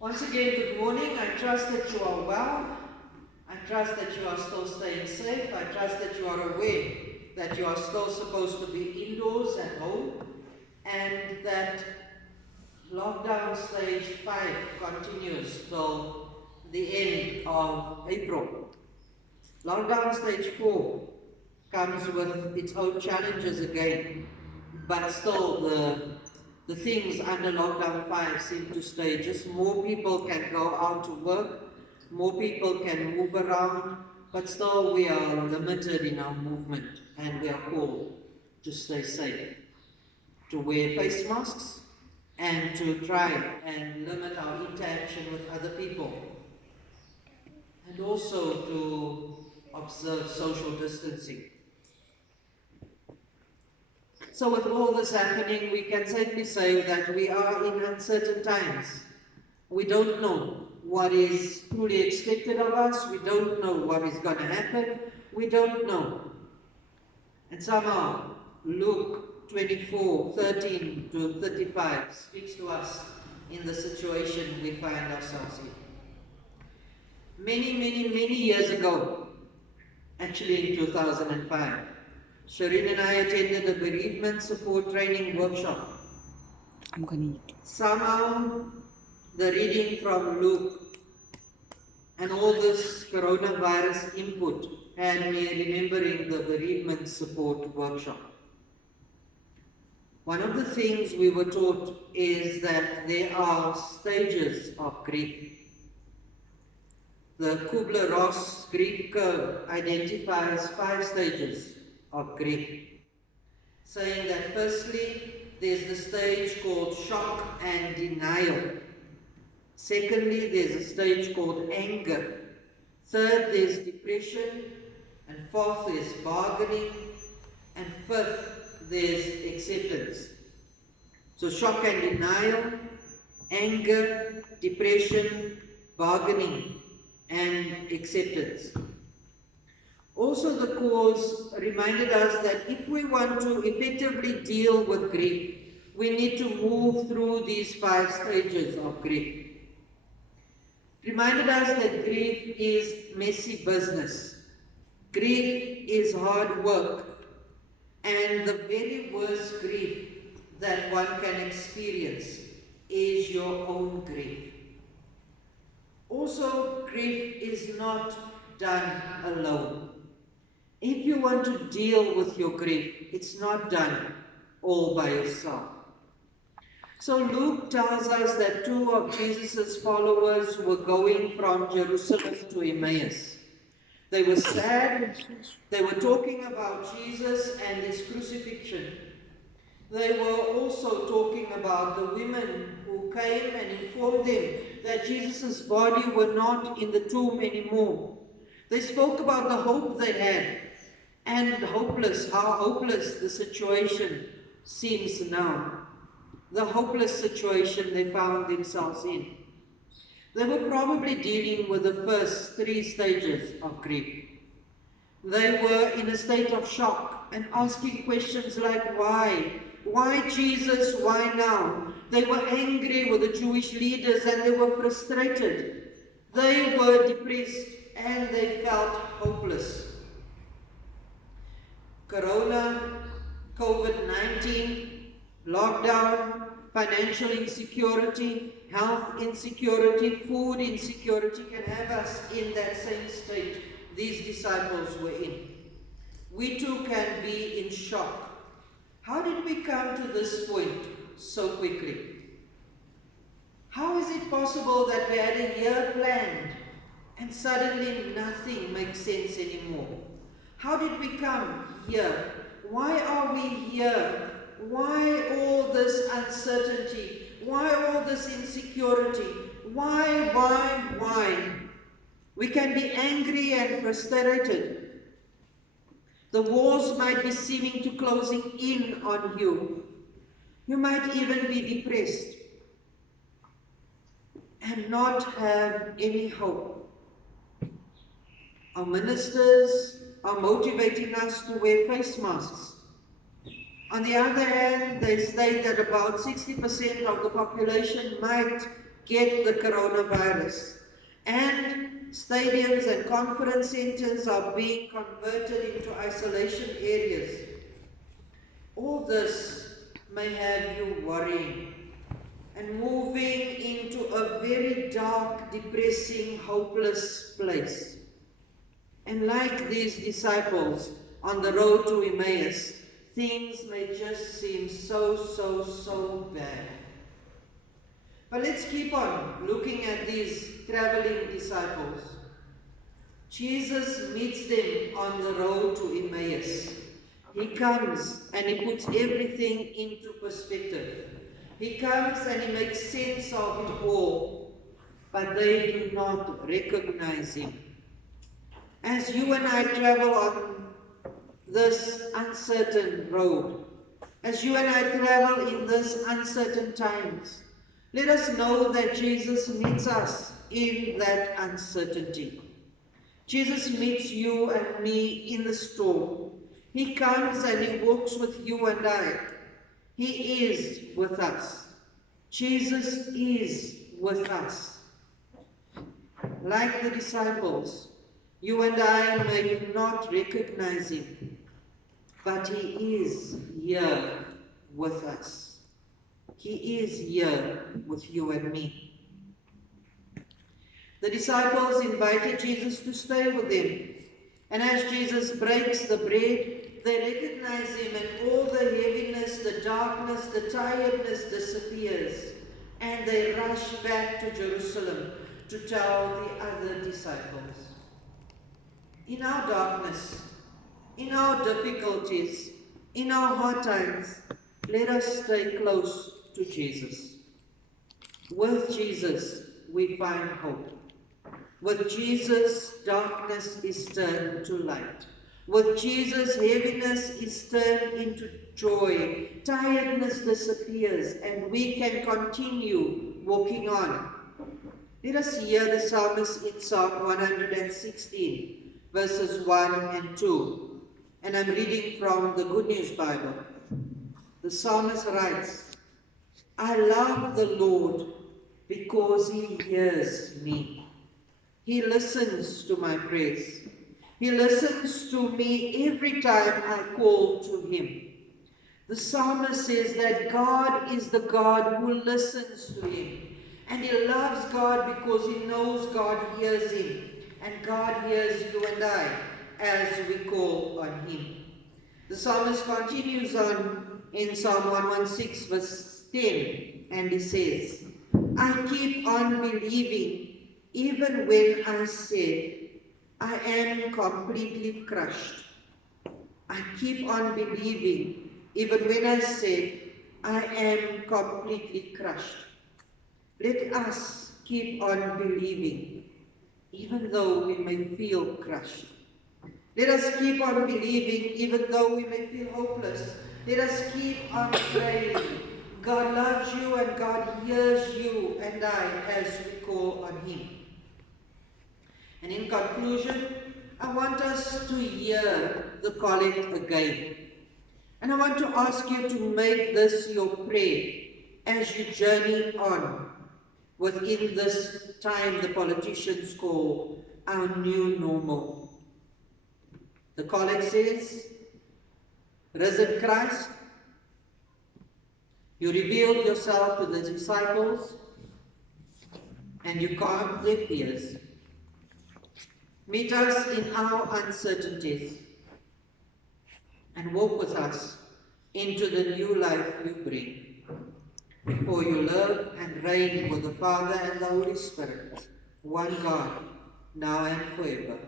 Once again, good morning. I trust that you are well. I trust that you are still staying safe. I trust that you are aware that you are still supposed to be indoors at home and that lockdown stage 5 continues till the end of April. Lockdown stage 4 comes with its own challenges again, but still the things under lockdown 5 seem to stay. Just more people can go out to work, more people can move around, but still we are limited in our movement and we are called to stay safe, to wear face masks and to try and limit our interaction with other people, and also to observe social distancing. So with all this happening, we can safely say that we are in uncertain times. We don't know what is truly expected of us. We don't know what is going to happen. We don't know. And somehow, Luke 24:13 to 35 speaks to us in the situation we find ourselves in. Many years ago, actually in 2005, Shireen and I attended a bereavement support training workshop. I'm going to eat. Somehow, the reading from Luke and all this coronavirus input had me remembering the bereavement support workshop. One of the things we were taught is that there are stages of grief. The Kubler-Ross grief curve identifies 5 stages of grief, saying that firstly, there's the stage called shock and denial. Secondly, there's a stage called anger. Third, there's depression. And fourth, there's bargaining. And fifth, there's acceptance. So shock and denial, anger, depression, bargaining, and acceptance. Also, the course reminded us that if we want to effectively deal with grief, we need to move through these 5 stages of grief. Reminded us that grief is messy business. Grief is hard work. And the very worst grief that one can experience is your own grief. Also, grief is not done alone. If you want to deal with your grief, it's not done all by yourself. So Luke tells us that 2 of Jesus' followers were going from Jerusalem to Emmaus. They were sad. They were talking about Jesus and his crucifixion. They were also talking about the women who came and informed them that Jesus' body were not in the tomb anymore. They spoke about the hope they had and how hopeless the situation seems now. The hopeless situation they found themselves in. They were probably dealing with the first 3 stages of grief. They were in a state of shock and asking questions like why? Why Jesus? Why now? They were angry with the Jewish leaders and they were frustrated. They were depressed and they felt hopeless. Corona, COVID-19, lockdown, financial insecurity, health insecurity, food insecurity can have us in that same state these disciples were in. We too can be in shock. How did we come to this point so quickly? How is it possible that we had a year planned and suddenly nothing makes sense anymore? How did we come here? Why are we here? Why all this uncertainty? Why all this insecurity? Why? We can be angry and frustrated. The walls might be seeming to closing in on you. You might even be depressed and not have any hope. Our ministers are motivating us to wear face masks. On the other hand, they state that about 60% of the population might get the coronavirus, and stadiums and conference centers are being converted into isolation areas. All this may have you worrying and moving into a very dark, depressing, hopeless place. And like these disciples on the road to Emmaus, things may just seem so bad. But let's keep on looking at these traveling disciples. Jesus meets them on the road to Emmaus. He comes and he puts everything into perspective. He comes and he makes sense of it all, but they do not recognize him. As you and I travel on this uncertain road, as you and I travel in this uncertain times, let us know that Jesus meets us in that uncertainty. Jesus meets you and me in the storm. He comes and he walks with you and I. He is with us. Jesus is with us. Like the disciples, you and I may not recognize him, but he is here with us. He is here with you and me. The disciples invited Jesus to stay with them. And as Jesus breaks the bread, they recognize him, and all the heaviness, the darkness, the tiredness disappears. And they rush back to Jerusalem to tell the other disciples. In our darkness, in our difficulties, in our hard times, let us stay close to Jesus. With Jesus, we find hope. With Jesus, darkness is turned to light. With Jesus, heaviness is turned into joy. Tiredness disappears, and we can continue walking on. Let us hear the psalmist in Psalm 116, verses 1 and 2. And I'm reading from the Good News Bible. The psalmist writes, I love the Lord because he hears me. He listens to my praise. He listens to me every time I call to him. The psalmist says that God is the God who listens to him. And he loves God because he knows God hears him. And God hears you and I as we call on him. The psalmist continues on in Psalm 116 verse 10, and he says, I keep on believing even when I said, I am completely crushed. I keep on believing even when I said, I am completely crushed. Let us keep on believing even though we may feel crushed. Let us keep on believing even though we may feel hopeless. Let us keep on praying. God loves you and God hears you and I as we call on him. And in conclusion, I want us to hear the collect again. And I want to ask you to make this your prayer as you journey on within this time the politicians call our new normal. The collect says, Risen Christ, you revealed yourself to the disciples and you calmed their fears. Meet us in our uncertainties and walk with us into the new life you bring. For you live and reign with the Father and the Holy Spirit, one God, now and forever.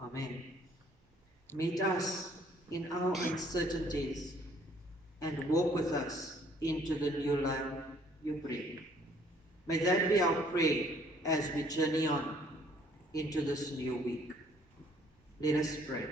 Amen. Meet us in our uncertainties and walk with us into the new life you bring. May that be our prayer as we journey on into this new week. Let us pray.